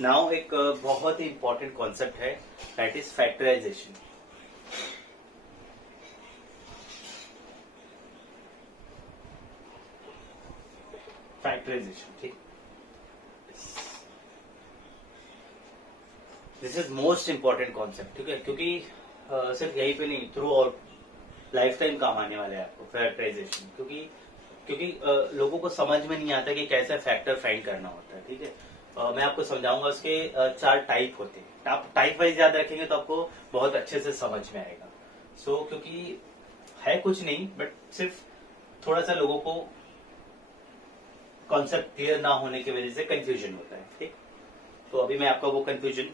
Now एक बहुत ही important concept है, दैट इज फैक्टराइजेशन। फैक्टराइजेशन, ठीक। This is most important concept, ठीक है, क्योंकि सिर्फ यहीं पे नहीं, थ्रू आउट लाइफ टाइम काम आने वाला है आपको फैक्टराइजेशन। क्योंकि लोगों को समझ में नहीं आता कि कैसे फैक्टर फाइंड करना होता है, ठीक है। मैं आपको समझाऊंगा। उसके 4 टाइप होते हैं। आप टाइप वाइज याद रखेंगे तो आपको बहुत अच्छे से समझ में आएगा। क्योंकि है कुछ नहीं, बट सिर्फ थोड़ा सा लोगों को कॉन्सेप्ट क्लियर ना होने की वजह से कंफ्यूजन होता है, ठीक। तो अभी मैं आपका वो कंफ्यूजन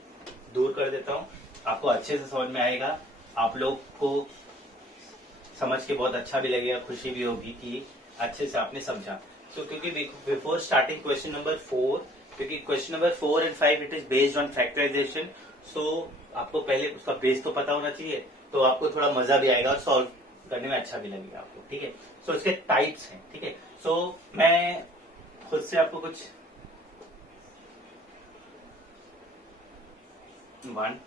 दूर कर देता हूँ, आपको अच्छे से समझ में आएगा। आप लोग को समझ के बहुत अच्छा भी लगेगा, खुशी भी होगी कि अच्छे से आपने समझा। क्योंकि बिफोर स्टार्टिंग क्वेश्चन नंबर 4, क्योंकि question number 4 and 5 it is based on factorisation, आपको पहले उसका बेस तो पता होना चाहिए, तो आपको थोड़ा मजा भी आएगा और सॉल्व करने में अच्छा भी लगेगा आपको, ठीक है। इसके टाइप्स हैं, ठीक है। मैं खुद से आपको कुछ 1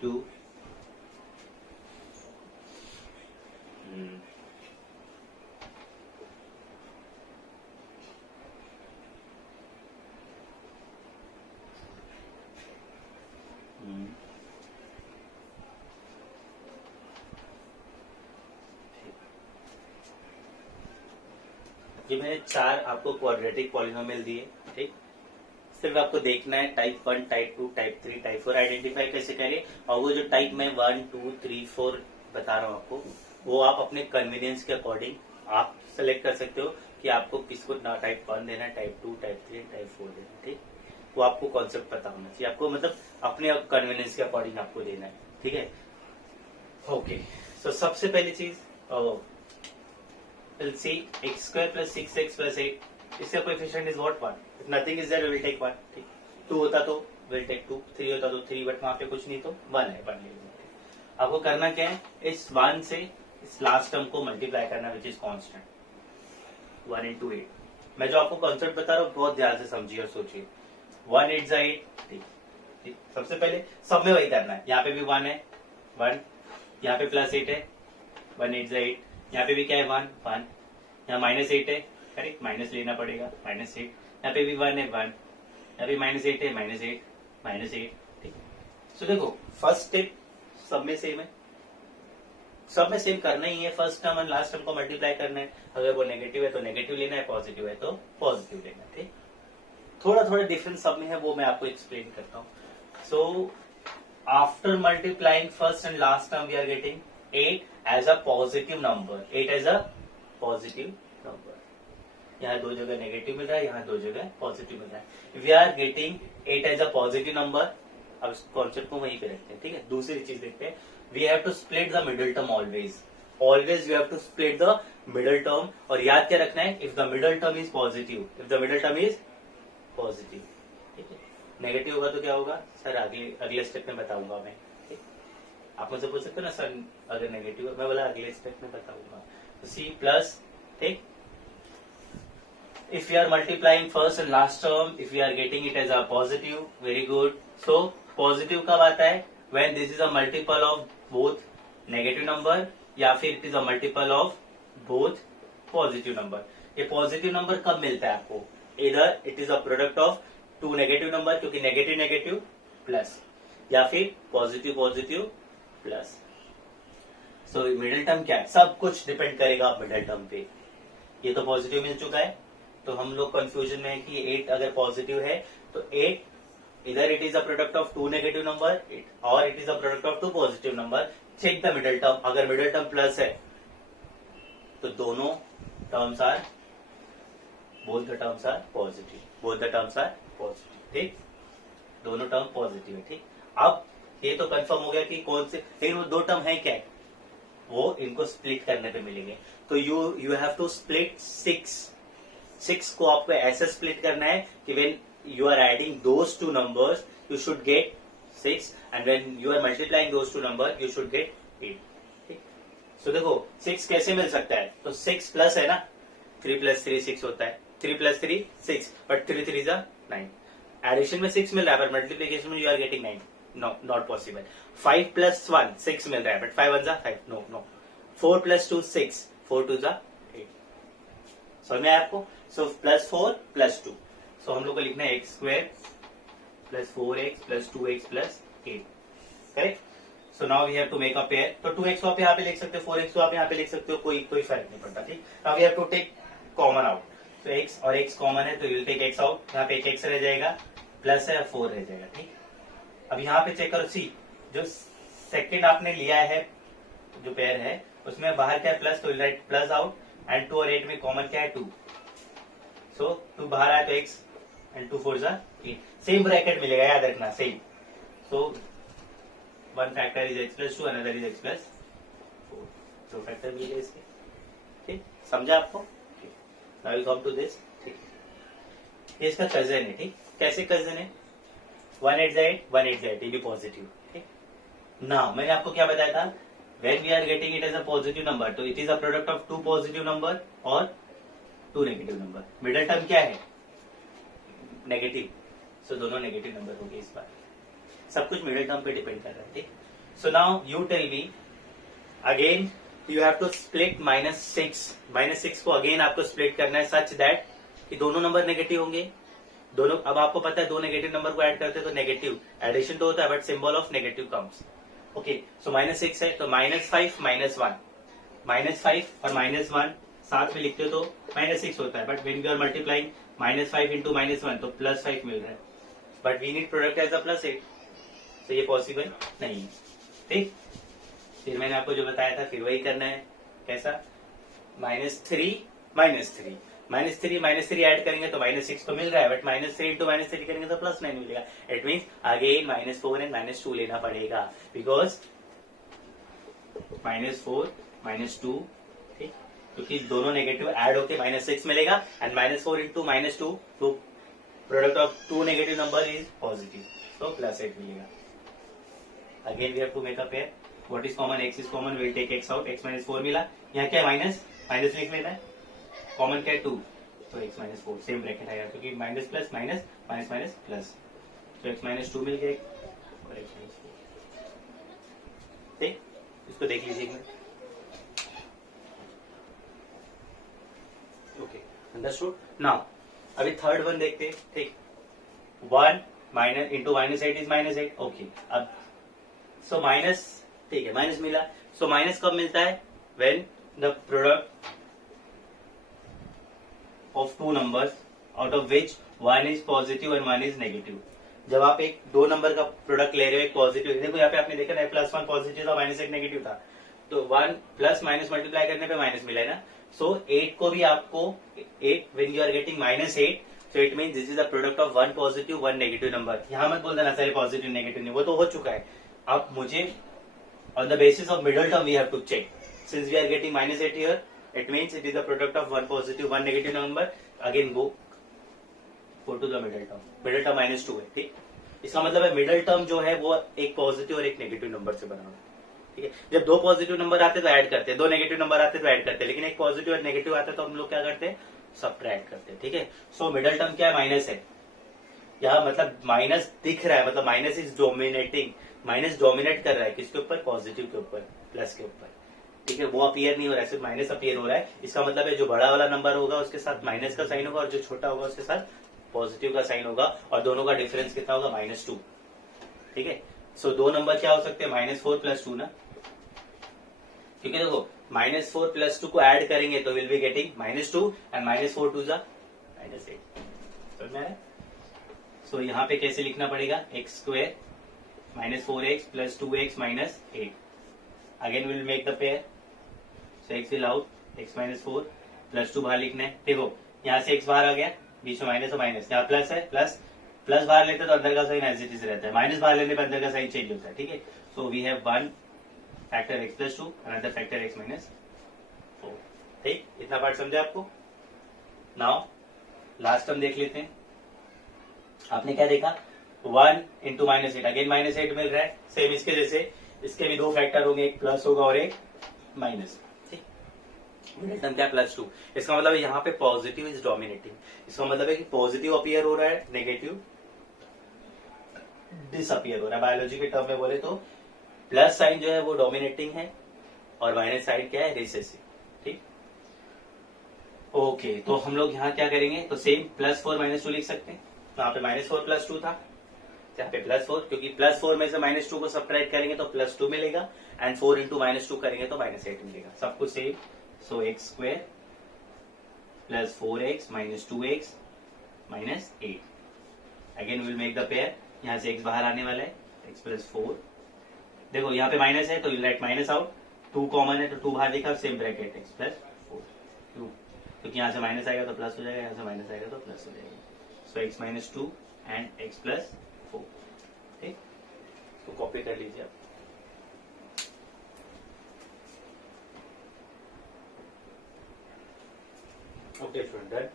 2 ये मैंने 4 आपको क्वाड्रेटिक पॉलिनोमियल दिए, ठीक। सिर्फ आपको देखना है type 1, type 2, type 3, type 4 identify कैसे करें। और वो जो टाइप में 1, 2, 3, 4 बता रहा हूँ आपको, वो आप अपने कन्वीनियंस के अकॉर्डिंग आप सेलेक्ट कर सकते हो कि आपको किसको ना टाइप 1 देना है, टाइप 2, टाइप 3, टाइप 4 देना है, ठीक। वो आपको कॉन्सेप्ट पता होना चाहिए, आपको मतलब अपने कन्वीनियंस के अकॉर्डिंग आपको देना है, ठीक है। ओके, सबसे पहली चीज we'll see x square plus 6x plus 8. इसका coefficient is what 1. If nothing is there, we will take 1. ठीक. 2 होता तो we'll take 2. 3 होता तो 3, बट वहां पे कुछ नहीं तो 1 है, 1 ले लेंगे। आपको करना क्या है, इस 1 से इस लास्ट टर्म को मल्टीप्लाई करना, विच इज कांस्टेंट 1 into 8। मैं जो आपको कॉन्सेप्ट बता रहा हूँ बहुत ध्यान से समझिए और सोचिए। 1 8 8, ठीक। सबसे पहले सब में वही करना है। यहाँ पे भी 1 है, 1, यहाँ पे प्लस 8 है, 1 8 8, यहाँ पे भी क्या है 1 1, यहाँ -8 है, करेक्ट, माइनस लेना पड़ेगा, -8। यहाँ पे भी 1 है 1, यहाँ पे -8 है, -8, ठीक। देखो फर्स्ट स्टेप सब में सेम है, सब में सेम करना ही है। फर्स्ट टर्म और लास्ट टर्म को मल्टीप्लाई करना है। अगर वो नेगेटिव है तो नेगेटिव लेना है, पॉजिटिव है तो पॉजिटिव लेना है, ठीक। थोड़ा थोड़ा डिफरेंस सब में है, वो मैं आपको एक्सप्लेन करता हूँ। After multiplying first and last term we are getting 8 as a positive number, 8 as a positive number। यहाँ 2 जगह नेगेटिव मिल रहा है, यहाँ 2 जगह पॉजिटिव मिल रहा है। We are getting 8 as a positive number। अब इस कॉन्सेप्ट को वहीं पे रखते हैं, ठीक है। दूसरी चीज देखते हैं, we have to split the middle term always you have to split the middle term. और याद क्या रखना है, if the middle term is positive, if the middle term is positive, ठीक है। नेगेटिव होगा तो क्या होगा सर, अगले स्टेप में बताऊंगा मैं, ठीक। आप मुझसे पूछ सकते हो ना सर, अगर नेगेटिव मैं बोला अगले स्टेप में बताऊंगा। तो सी प्लस, ठीक। If you are multiplying first and last term, if you are getting it as a positive, very good. Positive कब आता है, when this is a multiple of both negative number, या फिर it is a multiple of both positive number. ये positive number कब मिलता है आपको, इधर it is a product of 2 negative number, क्योंकि नेगेटिव नेगेटिव प्लस, या फिर positive positive plus. Middle term क्या है, सब कुछ डिपेंड करेगा मिडिल टर्म पे। ये तो पॉजिटिव मिल चुका है, तो हम लोग कंफ्यूजन में है कि 8 अगर पॉजिटिव है तो 8 इधर it is a product of 2 negative number और it is a product of 2 positive number. Check the middle term, अगर मिडिल टर्म प्लस है तो दोनों terms are, both the terms are positive, both the terms are positive, ठीक। दोनों term positive है, ठीक। अब ये तो कंफर्म हो गया कि कौन से, लेकिन वो 2 टर्म है क्या, वो इनको स्प्लिट करने पे मिलेंगे। तो यू हैव टू स्प्लिट 6 को आपको ऐसे स्प्लिट करना है कि when you are adding those 2 numbers you should get 6 and when you are multiplying those 2 number you should get 8, ठीक। सो देखो 6 कैसे मिल सकता है, तो 6 प्लस है ना, 3 प्लस 3 6 होता है, 3 प्लस 3 6, बट 3 3 जा 9। एडिशन में 6 मिल रहा है, पर मल्टीप्लीकेशन में you are getting 9, no not possible. 5 plus 1 6 मिल रहा है, बट 5 1 जा 5, नो नो। 4 प्लस 2 6, 4 2 जा 8। समझ में आया आपको? सो प्लस 4 प्लस 2, सो हम लोग को लिखना है x square plus 4x plus 2x plus 8, correct? So now we have to make a pair. तो 2x को आप यहाँ पे लिख सकते हो, 4x को आप यहाँ पे लिख सकते हो, कोई फर्क नहीं पड़ता, ठीक। Now we have to take common out, तो x और x कॉमन है, तो you will take x out, यहाँ पे एक x रह जाएगा, प्लस है 4 रह जाएगा, ठीक। अब यहाँ पे चेक करो, सी जो सेकंड आपने लिया है जो पेयर है उसमें बाहर क्या है प्लस, तो राइट प्लस आउट, एंड 2 और 8 में कॉमन क्या है 2, सो 2 बाहर आया तो x एंड 2 4 जा 8, सेम ब्रैकेट मिलेगा, याद रखना same. So one factor is x plus 2, another is x plus 4, दो फैक्टर मिल गए इसके, ठीक, समझा आपको? Now we come to this, ठीक, ये इसका कजन है, ठीक। कैसे कजन है? 1 8 8 1 8 8, ये भी पॉजिटिव, ठीक। नाउ मैंने आपको क्या बताया था, when we are getting it as a positive number, तो it is a product of 2 positive number और 2 नेगेटिव नंबर। मिडिल टर्म क्या है? नेगेटिव, सो दोनों नेगेटिव नंबर हो गए इस बार। सब कुछ मिडिल टर्म पे डिपेंड कर रहा है, ठीक। So now you tell me again, you have to split -6 को अगेन आपको स्प्लिट करना है सच दैट कि दोनों नंबर नेगेटिव होंगे, दोनों। अब आपको पता है दो नेगेटिव नंबर को ऐड करते हैं तो नेगेटिव एडिशन तो होता है, but symbol of negative comes, okay. So -6 है तो -5 -1, -5 और -1 साथ में लिखते हो तो -6 होता है, but when we are multiplying -5 into -1 तो +5 मिल रहा है, but we need product as a +8, तो ये पॉसिबल नहीं है, ठीक। फिर मैंने आपको जो बताया था फिर वही करना है, कैसा? -3 ऐड करेंगे तो -6 तो मिल रहा है, बट -3 इंटू -3 करेंगे तो +9 मिलेगा। इट मीन्स अगेन -4 एंड -2 लेना पड़ेगा, बिकॉज -4 -2, ठीक, क्योंकि दोनों नेगेटिव ऐड होके -6 मिलेगा, एंड -4 इंटू -2 तो product of 2 negative number is positive, तो +8 मिलेगा। Again we have to make a pair, what is common? x is common, will take x out, x -4 मिला, यहाँ क्या है माइनस लिख लेना है, कॉमन क्या है 2, तो x -4 सेम ब्रैकेट आएगा, क्योंकि minus plus minus minus minus plus, तो x -2 मिल गया और x -4, ठीक। इसको देख लीजिए एक मिनट, ओके, अंडरस्टूड। नाउ अभी थर्ड वन देखते हैं, ठीक। 1 माइनस इंटू -8 इज -8, ओके। अब सो माइनस, ठीक है, माइनस मिला, सो माइनस कब मिलता है? When the product of 2 numbers out of which 1 is positive and 1 is negative. जब आप एक 2 नंबर का प्रोडक्ट ले रहे हो, एक पॉजिटिव, देखो यहाँ पे आपने देखा ना +1 पॉजिटिव था, -8 नेगेटिव था, तो 1 प्लस माइनस मल्टीप्लाई करने पे माइनस मिला है ना। सो 8 को भी आपको 8 when you are getting -8, so it mean this is the product of 1 positive 1 negative number. यहाँ मत बोल देना सारे पॉजिटिव नेगेटिव नहीं, वो तो हो चुका है। अब मुझे on the basis of middle term we have to check, since we are getting -8 here, it means it is the product of 1 positive 1 negative number, again go to the middle term -2 है, ठीक। इसका मतलब है middle term जो है वो एक positive और एक नेगेटिव नंबर से बना हुआ है, ठीक है। जब 2 पॉजिटिव नंबर आते तो ऐड करते हैं, 2 नेगेटिव नंबर आते तो ऐड करते हैं, लेकिन एक पॉजिटिव और नेगेटिव आता है तो हम लोग क्या करते हैं? सबट्रैक्ट करते हैं, ठीक है। सो मिडिल टर्म क्या है? माइनस है, यहाँ मतलब माइनस दिख रहा है, मतलब minus is dominating, minus dominate कर रहा है किसके ऊपर? पॉजिटिव के ऊपर, प्लस के ऊपर, ठीक है। वो अपीयर नहीं हो रहा है, सिर्फ माइनस अपीयर हो रहा है। इसका मतलब है जो बड़ा वाला नंबर होगा उसके साथ माइनस का साइन होगा, और जो छोटा होगा उसके साथ पॉजिटिव का साइन होगा, और दोनों का डिफरेंस कितना होगा? -2, ठीक है। सो 2 नंबर क्या हो सकते हैं? -4 + 2 ना, क्योंकि देखो -4 + 2 को ऐड करेंगे तो विल बी गेटिंग -2 एंड -4 2 जा -8, समझ में आया? सो यहाँ पे कैसे लिखना पड़ेगा? x² -4x + 2x -8, again will make the pair, so x will out, x -4 + 2 बाहर लिखना है। देखो यहाँ से x बाहर आ गया, बीच में माइनस और माइनस, यहाँ प्लस है, प्लस बाहर लेते तो अंदर का साइन एज इट इज रहता है, माइनस बाहर लेने पर अंदर का साइन चेंज होता है, ठीक है। So we have 1 factor x + 2, another factor x -4, ठीक। इतना पार्ट समझा आपको? नाउ लास्ट टर्म देख लेते हैं। आपने क्या देखा? 1 इंटू -8, अगेन -8 मिल रहा है, सेम इसके जैसे। इसके भी 2 फैक्टर होंगे, एक प्लस होगा और एक माइनस, ठीक। मिडिल टर्म क्या प्लस 2, इसका मतलब है यहाँ पे पॉजिटिव इज डोमिनेटिंग, इसका मतलब है कि पॉजिटिव अपीयर हो रहा है, नेगेटिव डिसअपियर हो रहा है। बायोलॉजी के टर्म में बोले तो प्लस साइन जो है वो डोमिनेटिंग है और माइनस साइन क्या है, रिसेसिव, ठीक। ओके, तो हम लोग यहाँ क्या करेंगे, तो सेम +4 -2 लिख सकते हैं। यहाँ पे -4 +2 था, यहाँ पे +4, क्योंकि +4 में से -2 को सब्ट्रैक्ट करेंगे तो +2 मिलेगा, एंड 4 इंटू -2 करेंगे तो -8 मिलेगा, सब कुछ same. So x² + 4x - 2x - 8, again will make the pair, यहाँ से x बाहर आने वाला है, x + 4, देखो यहाँ पे माइनस है तो will write minus out, 2 common है तो 2 बाहर देखा, सेम ब्रैकेट x + 4 क्यों, क्योंकि यहाँ से माइनस आएगा तो प्लस हो जाएगा, यहाँ से माइनस आएगा तो प्लस हो जाएगा। सो x - 2 एंड x + 4, ठीक, तो कॉपी कर लीजिए आप। Okay student, done.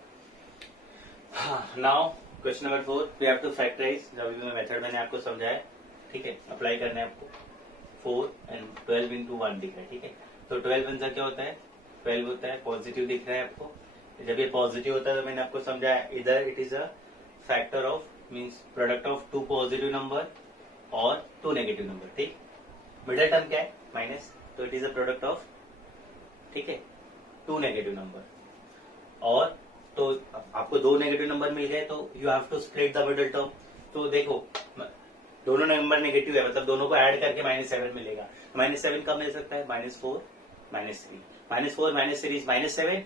हाँ, now question number 4, we have to factorise, जो अभी मैं मेथड मैंने आपको समझाया, ठीक है, अप्लाई करना है आपको। 4 एंड 12 इंटू 1 दिख रहा है, ठीक है, तो 12 आंसर क्या होता है, 12 होता है, पॉजिटिव दिख रहा है आपको। जब ये पॉजिटिव होता है तो मैंने आपको समझाया, इधर it is a factor of, means product of 2 positive number और 2 नेगेटिव नंबर, ठीक। मिडिल टर्म क्या है, माइनस, तो it is a product of, ठीक है, 2 नेगेटिव नंबर, और तो आपको 2 नेगेटिव नंबर मिल गए तो you have to split the middle term. तो देखो दोनों नंबर नेगेटिव है, मतलब दोनों को ऐड करके -7 मिलेगा। -7 कब मिल सकता है, -4 -3, -4 -3 is -7,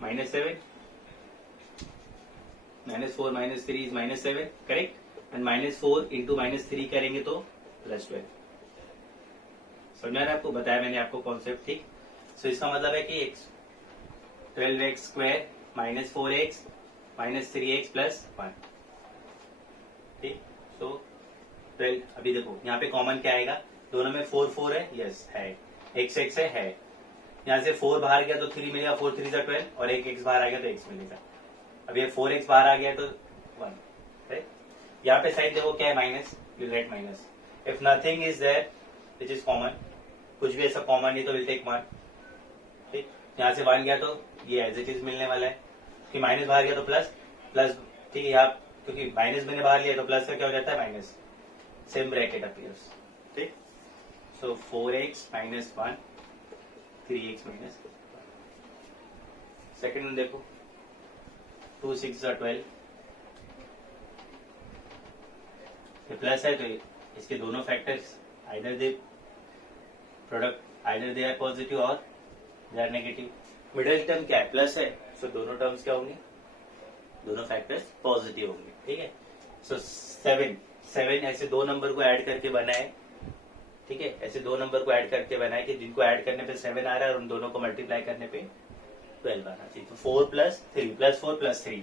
-7 -4 -3 is -7, correct, and -4 into -3 करेंगे तो +12। समझा रहा है आपको, बताया मैंने आपको कॉन्सेप्ट, ठीक। सो इसका मतलब है कि 12x² - 4x - 3x + 1, ठीक। तो 12, अभी देखो यहाँ पे कॉमन क्या आएगा, दोनों में 4 4 है, यस है, x है, यहाँ से 4 बाहर गया तो 3 मिलेगा, 4 3 = 12, और एक x बाहर आ गया तो x मिलेगा। अब ये 4x बाहर आ गया तो 1, राइट। यहाँ पे साइड देखो क्या है, minus, will write minus. If nothing is there which is common, कुछ भी ऐसा कॉमन नहीं तो विल टेक 1, ठीक। यहाँ से 1 गया तो ये एज इट इज मिलने वाला है, कि माइनस बाहर गया तो प्लस, ठीक है, यहाँ क्योंकि माइनस मैंने बाहर लिया तो प्लस का क्या हो जाता है, माइनस, सेम ब्रैकेट अपीयर्स, ठीक। सो 4x - 1 3x - 1, सेकेंड में देखो 2 6 = 12, ये प्लस है तो इसके दोनों factors either they product either they are positive और they are negative. Middle term क्या है, प्लस है, सो दोनों टर्म्स क्या होंगे, दोनों फैक्टर्स पॉजिटिव होंगे, ठीक है। सो 7 ऐसे 2 नंबर को ऐड करके बना है, ठीक है, ऐसे 2 नंबर को ऐड करके बना है कि जिनको ऐड करने पे 7 आ रहा है और उन दोनों को मल्टीप्लाई करने पे 12 आना चाहिए। तो 4 + 3 +4 + 3,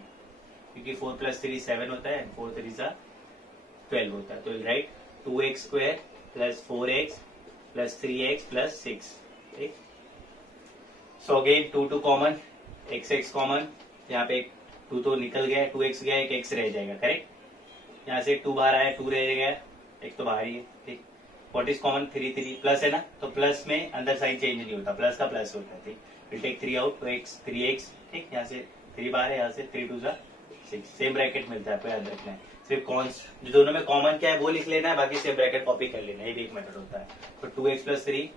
क्योंकि 4 + 3 7 होता है, 4 3 = 12 होता है, तो राइट 2x² + 4x + 3x + 6, ठीक। So again 2 common, x common, यहाँ पे 2 तो निकल गया, 2x गया, एक x रह जाएगा, करेक्ट। यहाँ से एक 2 बाहर आया, 2 रह गया, एक तो बाहर ही है, ठीक। व्हाट इज कॉमन, 3 प्लस है ना, तो प्लस में अंदर साइन चेंज नहीं होता, प्लस का प्लस होता है, ठीक। विल टेक 3 आउट, तो x 3x, ठीक, यहाँ से 3 बाहर है, यहाँ से 3 2 = 6, सेम ब्रैकेट मिलता है, आपको याद रखना है। सिर्फ जो दोनों में कॉमन क्या है वो लिख लेना है, बाकी सेम ब्रैकेट कॉपी कर लेना है, ये भी एक मेथड होता है। तो 2x + 3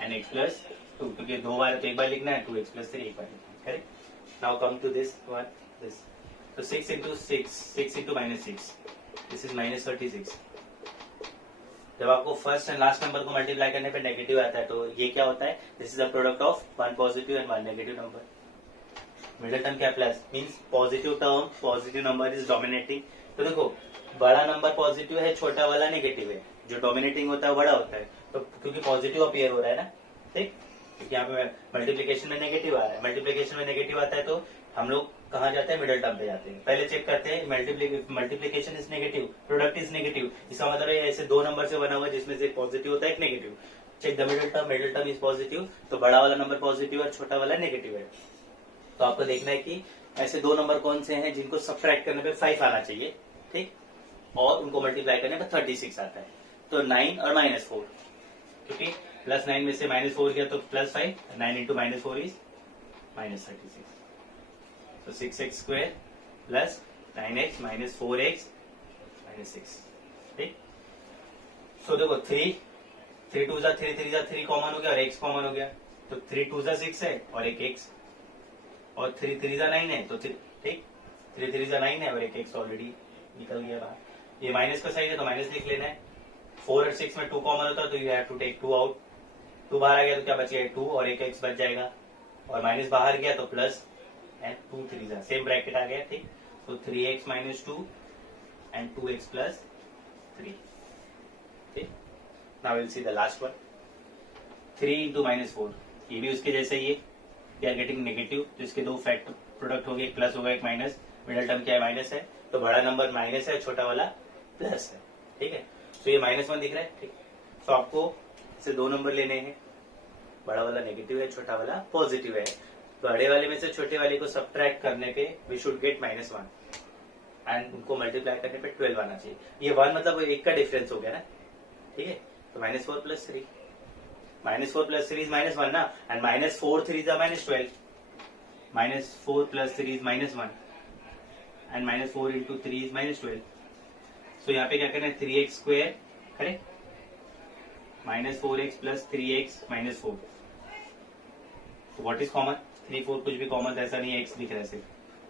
एंड x + 2, क्योंकि 2 बार है तो एक बार लिखना है, 2x + 3 एक बार लिखना है, correct. Now come to this one, this, तो 6 इंटू 6 6 इंटू -6, दिस इज -36। जब आपको फर्स्ट एंड लास्ट नंबर को मल्टीप्लाई करने पे नेगेटिव आता है तो ये क्या होता है, this is the product of 1 positive and 1 negative number. Middle term क्या, plus, means positive term, positive number is dominating. तो देखो बड़ा नंबर पॉजिटिव है, छोटा वाला नेगेटिव है, जो डोमिनेटिंग होता है बड़ा होता है, तो क्योंकि पॉजिटिव अपीयर हो रहा है ना, ठीक, क्योंकि यहाँ पे मल्टीप्लीकेशन में नेगेटिव आ रहा है, मल्टीप्लीकेशन में नेगेटिव आता है तो हम लोग कहाँ जाते हैं, मिडिल टर्म पे जाते हैं, पहले चेक करते हैं multiplication is negative, product is negative, इसका मतलब है ऐसे 2 नंबर से बना हुआ जिसमें से एक पॉजिटिव होता है, एक negative. Check the middle term is positive, तो बड़ा वाला नंबर पॉजिटिव है, छोटा वाला नेगेटिव है। तो आपको देखना है कि ऐसे 2 नंबर कौन से हैं जिनको सब्ट्रैक्ट करने पे 5 आना चाहिए, ठीक, और उनको मल्टीप्लाई करने पे 36 आता है। तो 9 और -4, क्योंकि +9 में से -4 गया तो +5, 9 इंटू -4 इज -36, तो 6x square plus 9x minus 4x minus 6, ठीक। सो देखो 3 2 3 कॉमन हो गया और x कॉमन हो गया, तो 3 2 6 है और एक x, और 3 3 9 है, तो ठीक 3 3 9 है और एक x ऑलरेडी निकल गया बाहर। ये माइनस का साइड है तो माइनस लिख लेना है। 4 और 6 में 2 कॉमन होता है तो you have to take 2 out, 2 बाहर आ गया तो क्या बच गया 2 और एक x बच जाएगा, और माइनस बाहर गया तो प्लस एंड 2 3 सेम ब्रैकेट आ गया, ठीक। तो 3x minus 2 and 2x plus 3, ठीक। Now will see the last one, 3 into -4, ये भी उसके जैसे ही है, वी आर गेटिंग नेगेटिव, तो इसके दो फैक्ट प्रोडक्ट हो गए, एक प्लस होगा एक माइनस, मिडिल टर्म क्या है माइनस है, तो बड़ा नंबर माइनस है, छोटा वाला प्लस है, ठीक है। तो ये -1 दिख रहा है, ठीक। तो आपको इसे 2 नंबर लेने हैं, बड़ा वाला नेगेटिव है, छोटा वाला पॉजिटिव है। बड़े वाले में से छोटे वाले को सब्ट्रैक्ट करने पे वी शुड गेट -1 एंड उनको मल्टीप्लाई करने पे 12 आना चाहिए। ये 1 मतलब एक का डिफरेंस हो गया ना, ठीक है। तो -4 प्लस 3, -4 प्लस 3 इज -1 ना, and -4 3 is -12, -4 plus 3 is -1 and -4 into 3 is -12। सो यहाँ पे क्या करना है 3x square correct, -4x plus 3x -4, what is common, 3 4 कुछ भी कॉमन ऐसा नहीं है, x दिख रहा है सिर्फ,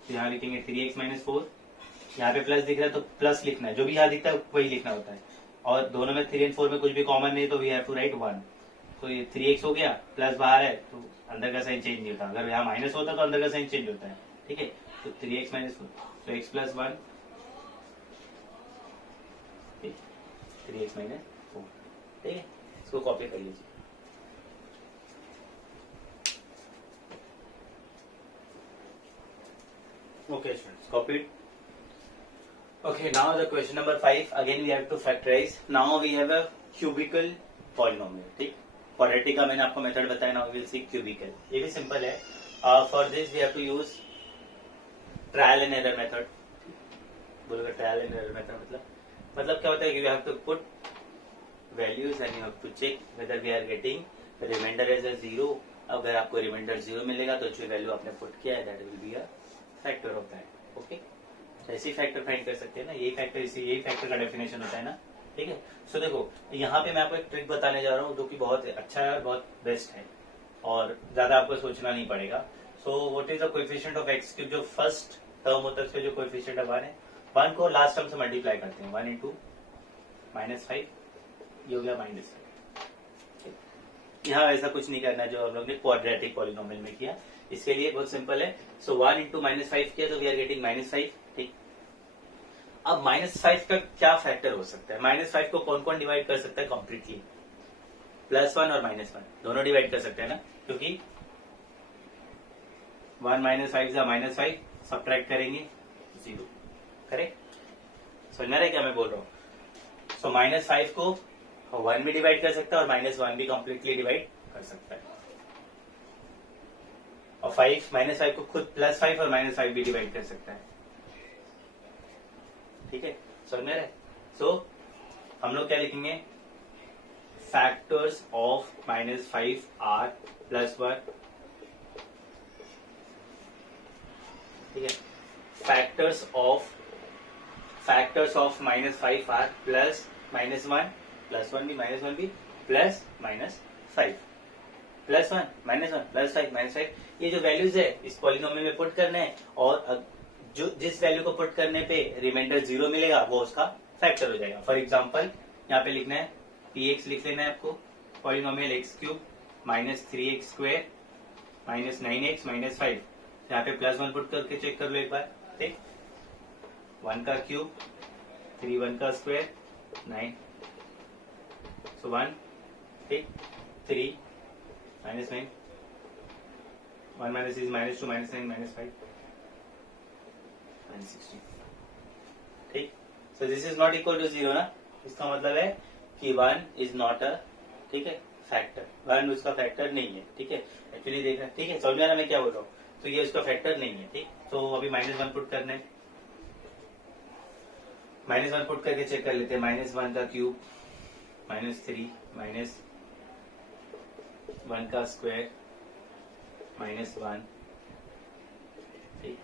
तो यहाँ लिखेंगे 3x -4, यहाँ पे प्लस दिख रहा है तो प्लस लिखना है, जो भी यहाँ दिखता है वही लिखना होता है, और दोनों में 3 और 4 में कुछ भी कॉमन नहीं तो वी हैव टू राइट 1। तो ये 3x हो गया, प्लस बाहर है तो अंदर का साइन चेंज नहीं होता, अगर यहाँ माइनस होता तो अंदर का साइन चेंज होता है, ठीक है। तो 3x -4, तो x प्लस 1, 3x -4, ठीक है। इसको कॉपी कर लीजिए। Okay, students, copied. Okay, now the question number 5. Again, we have to factorize. Now we have a cubical polynomial. ठीक, quadratic का मैंने आपको मेथड बताया. Now we will see cubical. ये भी सिंपल है. For this we have to use trial and error method. बोलोगे trial and error method मतलब क्या होता है कि you have to put values and you have to check whether we are getting the remainder as a 0. अगर आपको reminder 0 मिलेगा तो जो वैल्यू आपने पुट किया है that will be a factor of that, okay. ऐसे ही फैक्टर फाइंड कर सकते हैं ना, यही फैक्टर, इसी यही फैक्टर का डेफिनेशन होता है ना, ठीक है। सो देखो यहाँ पे मैं आपको एक ट्रिक बताने जा रहा हूँ जो कि बहुत अच्छा है, बहुत बेस्ट है, और ज्यादा आपको सोचना नहीं पड़ेगा। So what is the coefficient of x cube, जो फर्स्ट टर्म होता है उसका जो कोएफिशिएंट है 1 है, 1 को लास्ट टर्म से मल्टीप्लाई करते हैं, 1 इंटू -5, ये हो गया -5। यहाँ ऐसा कुछ नहीं करना जो हम लोग ने क्वाड्रेटिक पॉलिनोमियल में किया, इसके लिए बहुत सिंपल है। सो 1 इंटू -5 किया तो वी आर गेटिंग -5, ठीक। अब -5 का क्या फैक्टर हो सकता है, -5 को कौन कौन डिवाइड कर सकता है कंप्लीटली, +1 और -1 दोनों डिवाइड कर सकते हैं ना, क्योंकि 1 -5 -5 सब्ट्रैक्ट करेंगे 0, करेक्ट। समझ में आ रहा है क्या मैं बोल रहा हूँ। सो -5 को 1 भी डिवाइड कर सकता है और -1 भी कंप्लीटली डिवाइड कर सकता है, और -5 को खुद +5 और -5 भी डिवाइड कर सकता है, ठीक है। समझ में आ रहा है। सो हम लोग क्या लिखेंगे, फैक्टर्स ऑफ -5 आर +1, ठीक है। फैक्टर्स ऑफ -5 आर प्लस -1, +1 भी -1 भी प्लस -5, +1 -1 +5 -5, ये जो वैल्यूज है इस पॉलिनोमियल में पुट करना है, और जो जिस वैल्यू को पुट करने पे रिमाइंडर 0 मिलेगा वो उसका फैक्टर हो जाएगा। फॉर एग्जांपल यहाँ पे लिखना है px लिख लेना है आपको, polynomial x³ -3x square -9x -5, यहाँ पे +1 पुट करके चेक कर लो एक बार, ठीक। 1 का क्यूब 3 1 का स्क्वायर 9, सो 1, ठीक, 3 -9, 1 minus is -2 -9 -5 -16, ठीक। So this is not equal to 0 ना, इसका मतलब है कि 1 इज नॉट अ, ठीक है, फैक्टर, 1 उसका फैक्टर नहीं है, ठीक है। एक्चुअली देखना, ठीक है, समझ में आ रहा मैं क्या बोल रहा हूँ। तो ये उसका फैक्टर नहीं है, ठीक। तो अभी -1 पुट करना है, -1 पुट करके चेक कर लेते हैं। -1 का क्यूब -3 माइनस 1 का स्क्वायर -1। ठीक,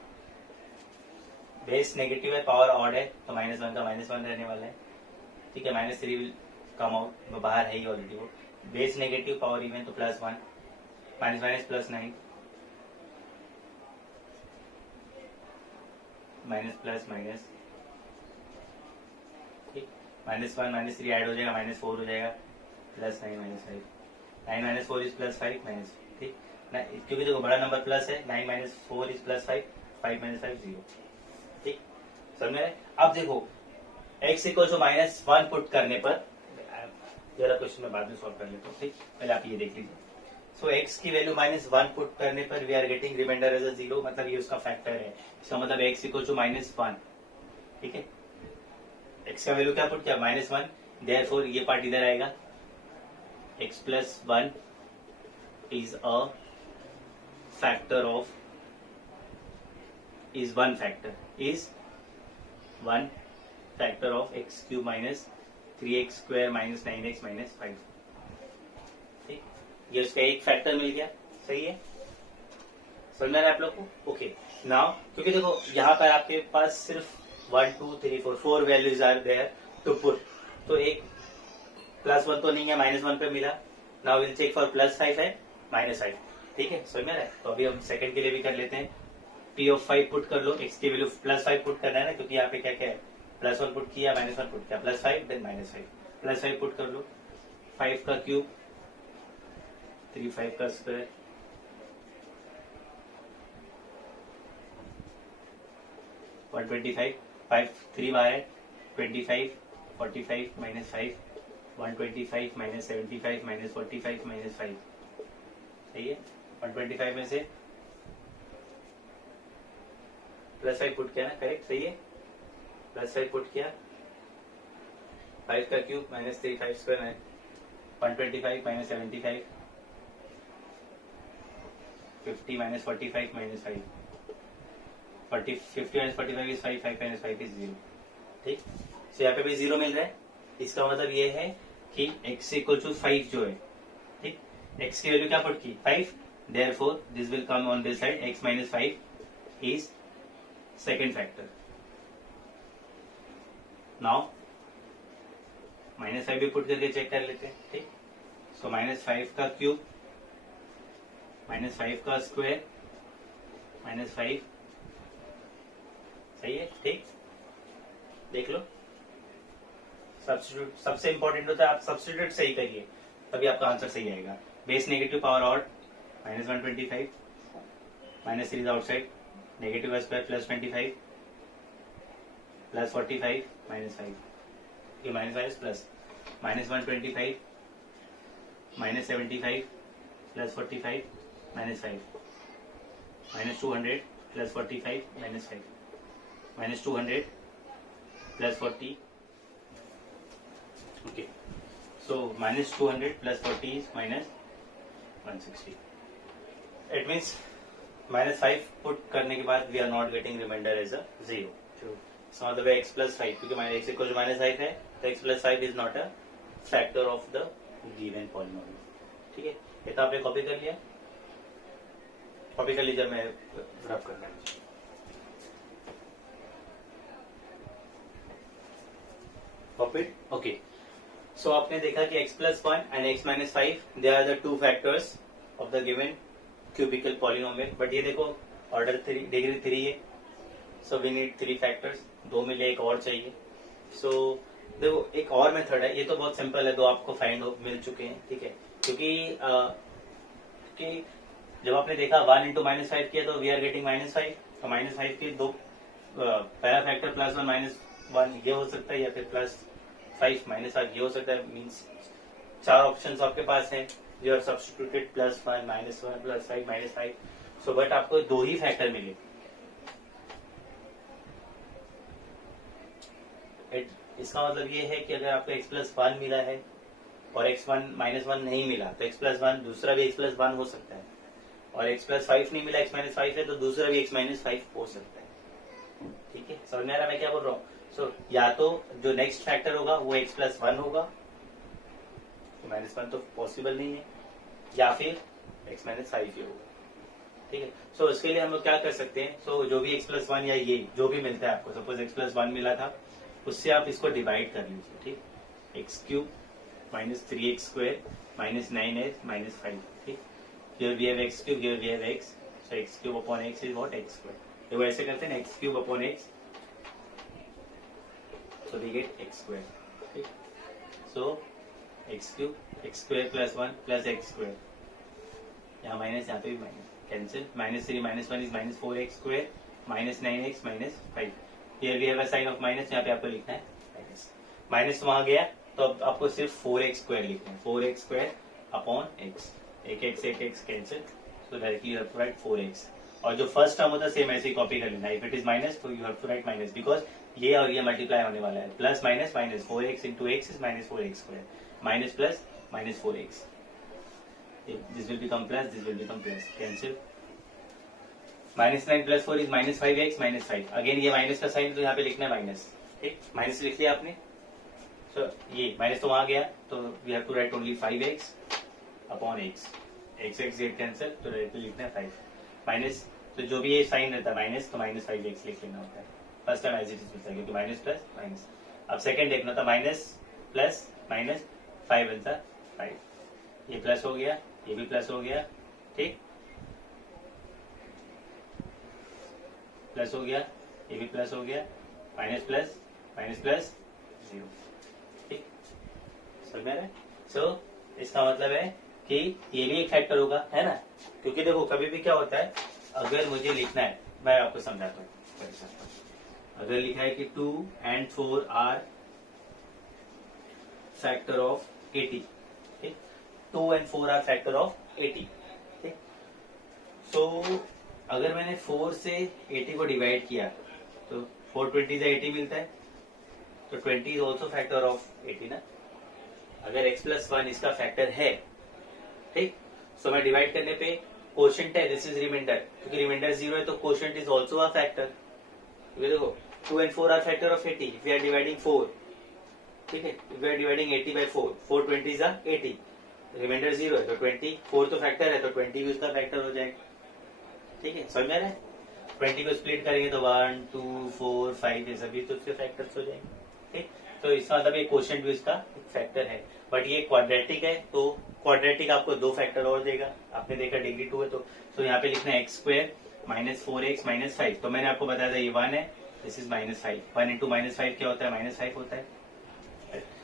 बेस नेगेटिव है, पावर ऑड है, तो -1 का -1 रहने वाला है। ठीक है, -3 विल कम आउट, वो बाहर है ही ऑलरेडी। वो बेस नेगेटिव, पावर इवन, तो +1 माइनस +9 माइनस प्लस माइनस। ठीक, -1 -3 ऐड हो जाएगा, -4 हो जाएगा, +9 -5 9 - 4 इज +5 माइनस। ठीक ना, क्योंकि देखो बड़ा नंबर प्लस है, 9 - 4 इज +5 5 - 5 0। ठीक, समझ में? अब देखो x इक्वल टू -1 पुट करने पर, ये वाला क्वेश्चन मैं बाद में सॉल्व कर लेता हूँ। ठीक, पहले आप ये देख लीजिए। सो x की वैल्यू -1 पुट करने पर we are getting reminder as a 0, मतलब ये उसका फैक्टर है। इसका मतलब x इक्वल टू -1। ठीक है, x का वैल्यू क्या पुट किया, -1, देयरफॉर ये पार्ट इधर आएगा, x + 1 is a factor of is one factor of x³ minus 3x square minus 9x minus 5। ठीक, ये उसका एक फैक्टर मिल गया। सही है, समझ में आ रहा है आप लोग को? ओके, नाउ क्योंकि देखो यहाँ पर आपके पास सिर्फ 1 2 3 4 values are there to put, तो एक +1 तो नहीं है, -1 पे मिला। नाउ विल चेक फॉर +5 है, -5। ठीक है, समझ में आ रहा है? तो अभी हम सेकंड के लिए भी कर लेते हैं। P(5) पुट कर लो, x की वैल्यू +5 पुट करना है ना, क्योंकि यहाँ पे क्या क्या है, +1 पुट किया, -1 पुट किया, +5 देन -5, +5 पुट कर लो, 5 का क्यूब 3 5 का स्क्वायर 125 5 3 बार है 25 45 -5 125 -75 -45 -5। सही है, 125 में से +5 पुट किया ना, करेक्ट, सही है, +5 पुट किया, 5 का क्यूब -3 5 स्क्वायर है 125 -75 50 -45 -5 40 50 -45 इज 5 5 -5 इज 0। ठीक, तो यहाँ पे भी 0 मिल रहा है। इसका मतलब ये है कि x इक्वल टू 5 जो है, ठीक, x की वैल्यू क्या पुट की, 5, therefore this will come on this side, x - 5 is second factor. Now -5 भी पुट करके चेक कर लेते हैं। ठीक, सो -5 का क्यूब -5 का स्क्वायर -5। सही है, ठीक, देख लो, सब्स्टिट्यूट सबसे इंपॉर्टेंट होता है, आप सब्स्टिट्यूट सही करिए तभी आपका आंसर सही आएगा। Base negative, power odd, -125 -3 is outside, negative square +25 +45 -5, ये -5 plus -125 -75 +45 -5 -200 +45 -5 -200 +40। Okay, so -200 +40 is -160। It means -5 put करने के बाद we are not getting reminder as a 0। So मतलब x + 5, क्योंकि x इक्वल टू -5 है, तो x + 5 is not a factor of the given polynomial. ठीक है, ये तो आपने कॉपी कर लिया, कॉपी कर लीजिए, मैं रब करना है मुझे। Copied, okay. सो आपने देखा कि x + 1 and x - 5 they are the two factors of the given cubical polynomial. But ये देखो ऑर्डर 3 डिग्री 3 है, सो वी नीड 3 फैक्टर्स, 2 मिले, एक और चाहिए। सो देखो एक और मेथड है, ये तो बहुत सिंपल है, 2 आपको फाइंड मिल चुके हैं। ठीक है, क्योंकि कि जब आपने देखा 1 × -5 किया तो वी आर गेटिंग -5, तो -5 के 2 पहला फैक्टर +1 -1 ये हो सकता है, या फिर +5 -5 ये हो सकता है। मीन्स 4 ऑप्शंस आपके पास हैं, you are substituted +1 -1 +5 -5। So but आपको 2 ही फैक्टर मिले। इसका मतलब ये है कि अगर आपको x + 1 मिला है और x1 -1 नहीं मिला, तो x + 1 दूसरा भी x + 1 हो सकता है, और x + 5 नहीं मिला, x - 5 है, तो दूसरा भी x - 5 हो सकता है। ठीक है, समझ में आ रहा मैं क्या बोल रहा हूँ? सो या तो जो नेक्स्ट फैक्टर होगा वो x + 1 होगा, तो -1 तो पॉसिबल नहीं है, या फिर x -5 ही होगा। ठीक है, सो उसके लिए हम लोग क्या कर सकते हैं, सो जो भी x+1 या ये जो भी मिलता है आपको, सपोज x+1 मिला था, उससे आप इसको डिवाइड कर लीजिए। ठीक, x³ -3x² -9x -5। ठीक, here we have x³, here we have x, so x³ upon x is what? x²। तो ऐसे करते हैं ना, x³ upon x, so we get x²। ठीक, so x³ x² +1 plus x², यहाँ माइनस, यहाँ पे भी minus, cancel, -3 -1 is -4x² -9x -5। Here we have a sign of minus, यहाँ पे आपको लिखना है माइनस, माइनस वहां गया तो अब आपको सिर्फ 4x² लिखना है, 4x² अपॉन x, एक x cancel, so directly you have to write 4x। और जो फर्स्ट टर्म होता है सेम ऐसे ही कॉपी कर लेना, इफ इट इज माइनस तो you have to write minus, because ये और ये मल्टीप्लाई होने वाला है, plus minus minus, 4x into x is -4x², minus plus -4x, this will become plus, this will become plus, cancel, -9 + 4 is -5x -5, again ये minus का sign तो यहाँ पे लिखना है माइनस। ठीक, माइनस लिख लिया आपने, सो ये माइनस तो वहां गया, तो we have to write only 5x upon x, x get cancel, तो डायरेक्टली लिखना है 5 माइनस, तो जो भी ये साइन रहता है माइनस, तो -5x लिख लेना होता है, first time as it is मिलता है, क्योंकि माइनस प्लस माइनस। अब सेकंड देखना था, माइनस प्लस माइनस 5 बनता 5, ये प्लस हो गया, ये भी प्लस हो गया। ठीक, प्लस हो गया, ये भी प्लस हो गया, माइनस प्लस 0। ठीक, समझ में आ रहा है? सो इसका मतलब है कि ये भी एक फैक्टर होगा, है ना, क्योंकि देखो कभी भी क्या होता है, अगर मुझे लिखना है, मैं आपको समझाता हूँ, अगर लिखा है कि 2 and 4 are factor of 80, 2 and 4 are factor of 80। ठीक, सो अगर मैंने 4 से 80 को डिवाइड किया तो 420 से 80 मिलता है, तो 20 इज ऑल्सो फैक्टर ऑफ 80 ना, अगर x+1 इसका फैक्टर है। ठीक, सो मैं डिवाइड करने पे कोशेंट है, दिस इज रिमाइंडर, क्योंकि रिमाइंडर 0 है तो quotient is also a factor, क्योंकि देखो 2 and 4 are factor of 80, we are dividing 4। ठीक है, we are dividing 80 by 4, 420 is 80, remainder 0 है तो 20, 4 तो फैक्टर है तो 20 भी उसका फैक्टर हो जाएगा। ठीक है, समझ में आ रहा है? 20 को स्प्लिट करेंगे तो 1 2 4 5 ये सभी तो उसके फैक्टर्स हो जाएंगे। ठीक, तो इसका मतलब ये क्वोशिएंट भी इसका फैक्टर है, बट ये क्वाड्रेटिक है, तो क्वाड्रेटिक आपको 2 फैक्टर और देगा, आपने देखा डिग्री 2 है तो यहाँ पे लिखना है x² -4x -5, तो मैंने आपको बताया था ये 1 है, दिस इज -5, 1 इंटू -5 क्या होता है, -5 होता है।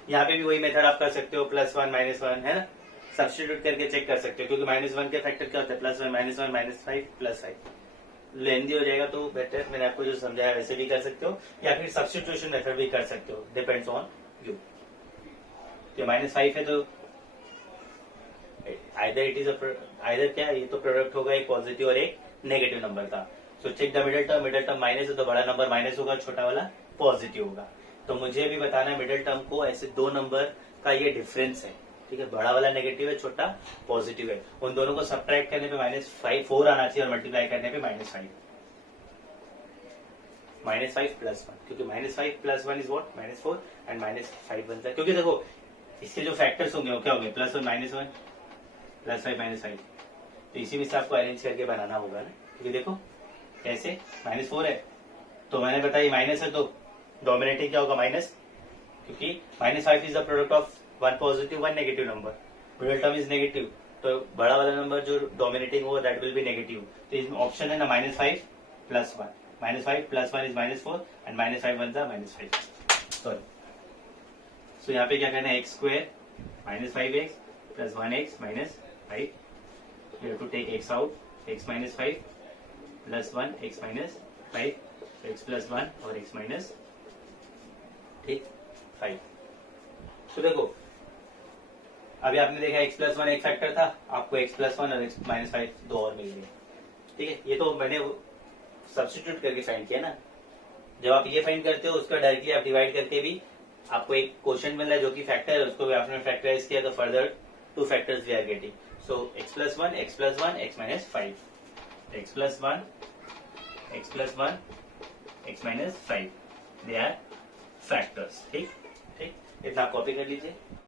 यहाँ पे भी वही मेथड आप कर सकते हो, +1 -1, है ना, सब्स्टिट्यूट करके चेक कर सकते हो, क्योंकि -1 के फैक्टर क्या होता है, +1 -1 -5 +5, लेंदी हो जाएगा, तो बेटर मैंने आपको जो समझाया वैसे भी कर सकते हो, या फिर सब्स्टिट्यूशन मेथड भी कर सकते हो, डिपेंड्स ऑन यू। तो -5 है तो आइदर इट इज आइदर क्या, ये तो प्रोडक्ट होगा एक पॉजिटिव और एक नेगेटिव नंबर का, so check the middle term minus है तो बड़ा नंबर माइनस होगा, छोटा वाला पॉजिटिव होगा, तो मुझे भी बताना है मिडिल टर्म को, ऐसे 2 नंबर का ये डिफरेंस है। ठीक है, बड़ा वाला नेगेटिव है, छोटा पॉजिटिव है, उन दोनों को सब्ट्रैक्ट करने पे -4 आना चाहिए और मल्टीप्लाई करने पे -5 +1, क्योंकि -5 + 1 इज व्हाट, -4 एंड -5 बनता है, क्योंकि देखो इसके जो फैक्टर्स होंगे वो क्या होंगे, +1 -1 +5 -5, तो इसी में से आपको अरेंज करके बनाना होगा ना, क्योंकि देखो कैसे -4 है तो मैंने बताया माइनस है तो डोमिनेटिंग क्या होगा माइनस, क्योंकि -5 is the product of 1 positive 1 negative number, middle term is negative, तो बड़ा वाला नंबर जो डोमिनेटिंग होगा दैट विल बी नेगेटिव, तो इसमें ऑप्शन है ना -5 + 1, -5 + 1 इज -4 एंड -5 बनता है -5, सॉरी, सो यहाँ पे क्या करना है, x² -5x + 1x -5, you have to take x out, x -5 + 1 x -5, x + 1 और x - ठीक 5। तो देखो अभी आपने देखा x + 1 एक फैक्टर था, आपको x + 1 और x -5 दो और मिल गए। ठीक है, ये तो मैंने सब्स्टिट्यूट करके फाइंड किया ना, जब आप ये फाइंड करते हो उसका डायरेक्टली आप डिवाइड करके भी आपको एक क्वोशिएंट मिल रहा है जो कि फैक्टर है, उसको भी आपने फैक्टराइज किया तो further 2 factors we are getting, so x + 1 x + 1 x -5, x + 1 x + 1 x -5, they are factors. ठीक, इतना कॉपी कर लीजिए।